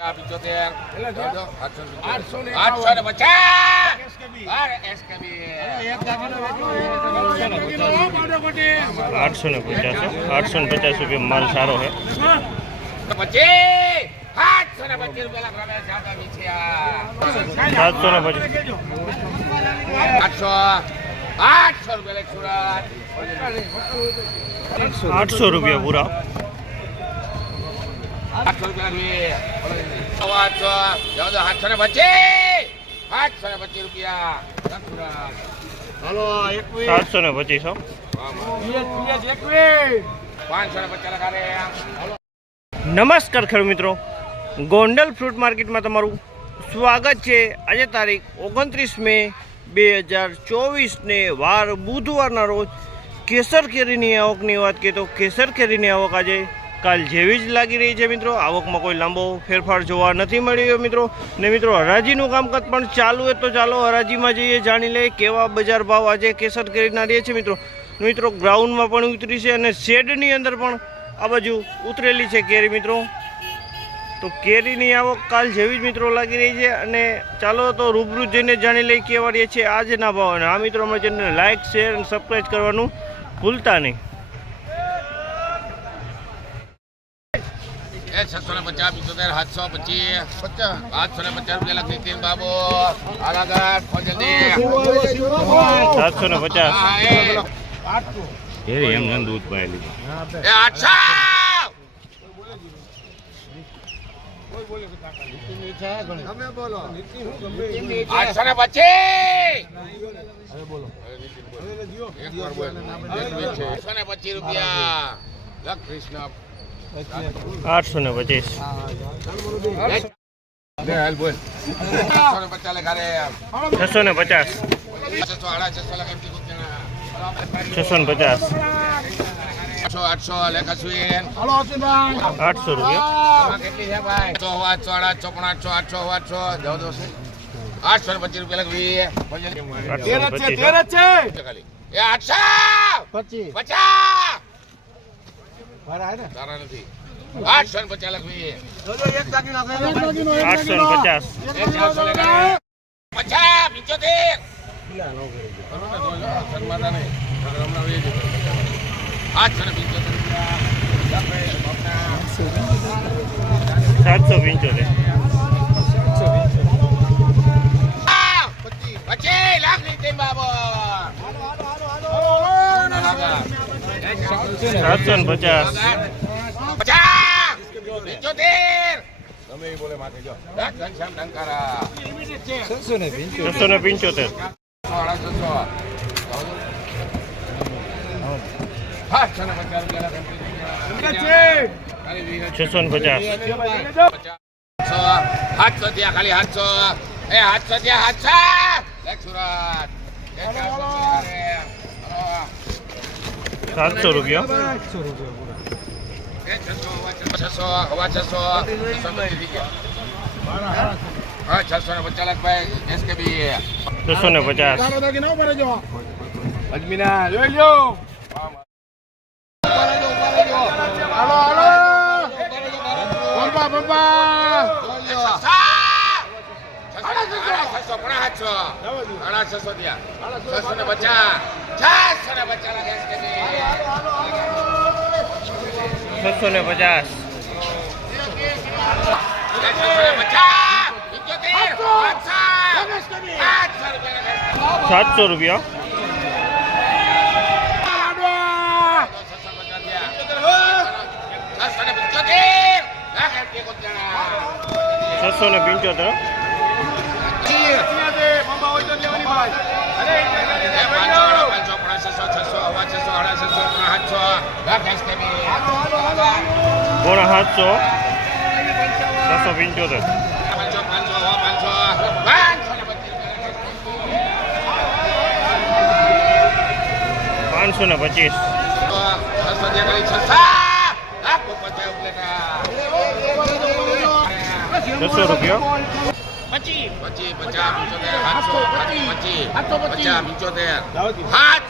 પિચોતેર આઠસો ને આઠસો ને પચાસ અરે SKB. આઠસો ને પચાસ આઠસો ને પચાસ રૂપિયા માલ સારો છે પચીસ આઠસો ને પચીસ રૂપિયા પ્રવેશ યાદવ છે આ. સાતસો ને પચાસ આઠસો આઠસો રૂપિયા લેખ સુરત આઠસો રૂપિયા પૂરા ને પચીસ. ને પચીસ રૂપિયા. સાતસો ને પચીસ નમસ્કાર ખેડૂત મિત્રો. ગોંડલ ફ્રૂટ માર્કેટમાં તમારું સ્વાગત છે. આજે તારીખ ઓગણત્રીસ મે બે હજાર ચોવીસને વાર બુધવારના રોજ કેસર કેરીની આવકની વાત કરીએ તો કેસર કેરીની આવક આજે કાલ જેવી જ લાગી રહી છે મિત્રો. આવકમાં કોઈ લાંબો ફેરફાર જોવા નથી મળ્યો મિત્રો. ને મિત્રો, હરાજીનું કામકાજ પણ ચાલુ હોય તો ચાલો હરાજીમાં જઈએ, જાણી લઈએ કેવા બજાર ભાવ આજે કેસર કેરીના રહે છે મિત્રો. મિત્રો, ગ્રાઉન્ડમાં પણ ઉતરી છે અને શેડની અંદર પણ આ બાજુ ઉતરેલી છે કેરી મિત્રો. તો કેરીની આવક કાલ જેવી જ મિત્રો લાગી રહી છે અને ચાલો તો રૂબરૂ જઈને જાણી લઈએ કેવા રહે છે આજના ભાવ. અને આ મિત્રો, અમારા ચેનલને લાઇક શેર અને સબસ્ક્રાઈબ કરવાનું ભૂલતા નહીં. એ છસો ને પચાસ પિચોતેર સાતસો પચીસ. સાતસો ને પચાસ રૂપિયા લખી તીન બાબુ. સાતસો ને પચાસ. એ. આઠસો પચીસ. આઠસો ને રૂપિયા. લખ કૃષ્ણ. આઠસો ને પચીસ. છસો ને પચાસ. છસો ને પચાસ. આઠસો રૂપિયા. પચીસ રૂપિયા લખવી આઠસો ને પચીસ ખાલી એ આઠસો પચાસ તારા નથી. આઠસો ને પચાસ લખવી આઠસો ને પચાસ. પચાસ. પંચોતેર. શર્માતા નહીં. સાતસો ને પચાસ. છસો ને પંચોતેર. ને પચાસ. સાતસો ત્યાં ખાલી સાતસો એ હાથસો ત્યાં હાથસો. સુરત એ ચારસો ત્યાં રે. હલો. સાતસો રૂપિયા છસો, ને પચાસ લાખ ભાઈ એસકેબી છસો ને પચાસ અજમીના જોઈ હાલો હાલો પંપા પંપા છસો પચાસ છસો ને પચાસ. સાતસો, રૂપિયા. છસો ને પંચોતેર. છસો, છસો, હવા છસો, અઢા છસો, સાતસો. પોણા સાતસો છસો પંચોતેર. પાંચસો, પાંચસો, હવા પાંચસો, પાંચસો ને પચીસ. પાંચસો પચીસ છસો ત્યાં ખાલી છસો. પચાસ. છસો રૂપિયા. પચીસ, પચાસ, પંચોતેર, સાતસો, પચીસ, પચાસ, પંચોતેર, સાતસો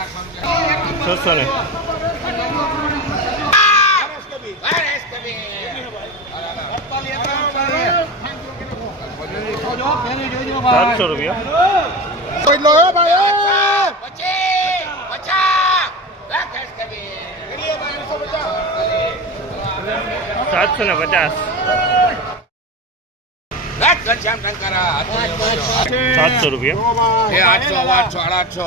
છસો ને. સાતસો રૂપિયા. સાતસો ને પચાસ. સાતસો રૂપિયા. આઠસો આઠસો આઠસો.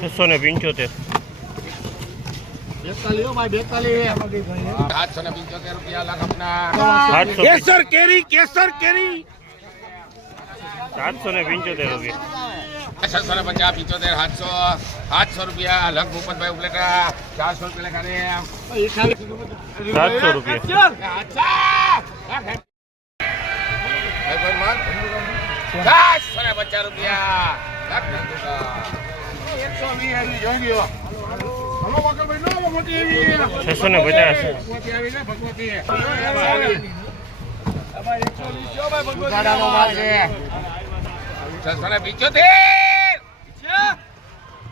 છસો ને પંચોતેર. સાતસો. ને પંચોતેર રૂપિયા. છસો ને પચાસ પિત્તોતેર સાતસો આઠસો રૂપિયા લખ ભૂપતભાઈ ઉપલેટા ચારસો રૂપિયા. લેખાને સાતસો રૂપિયા. સાતસો ને પચાસ રૂપિયા એકસો વાકરભાઈ નો મોટી એવી છસો ને પચાસ છસો ને પિત્તોતેર સાતસો ને પિત્તોતેર રૂપિયા અરે,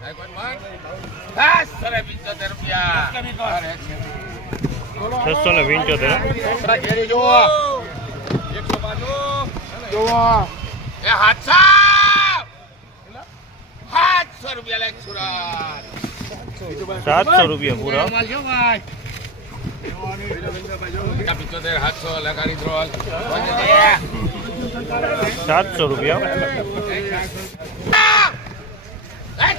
છસો ને પંચોતેર સાતસો રૂપિયા. પૂરા પિત્તોતેર સાતસો લગાડી સાતસો રૂપિયા લેખ સુરત હલો બે બે